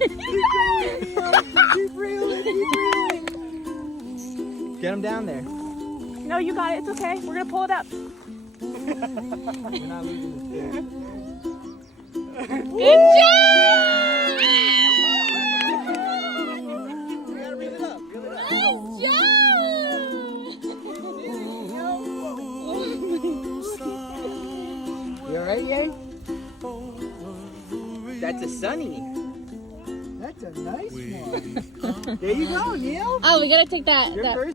Keep reeling, keep reeling. Get him down there. No, you got it. It's okay. We're gonna pull it up. We're not losing the spirit. Good job! We gotta reel it up. Reel it up. You alright, Yang? That's a sunny. That's a nice one. There you go, Neil. Oh, we gotta take that. Your first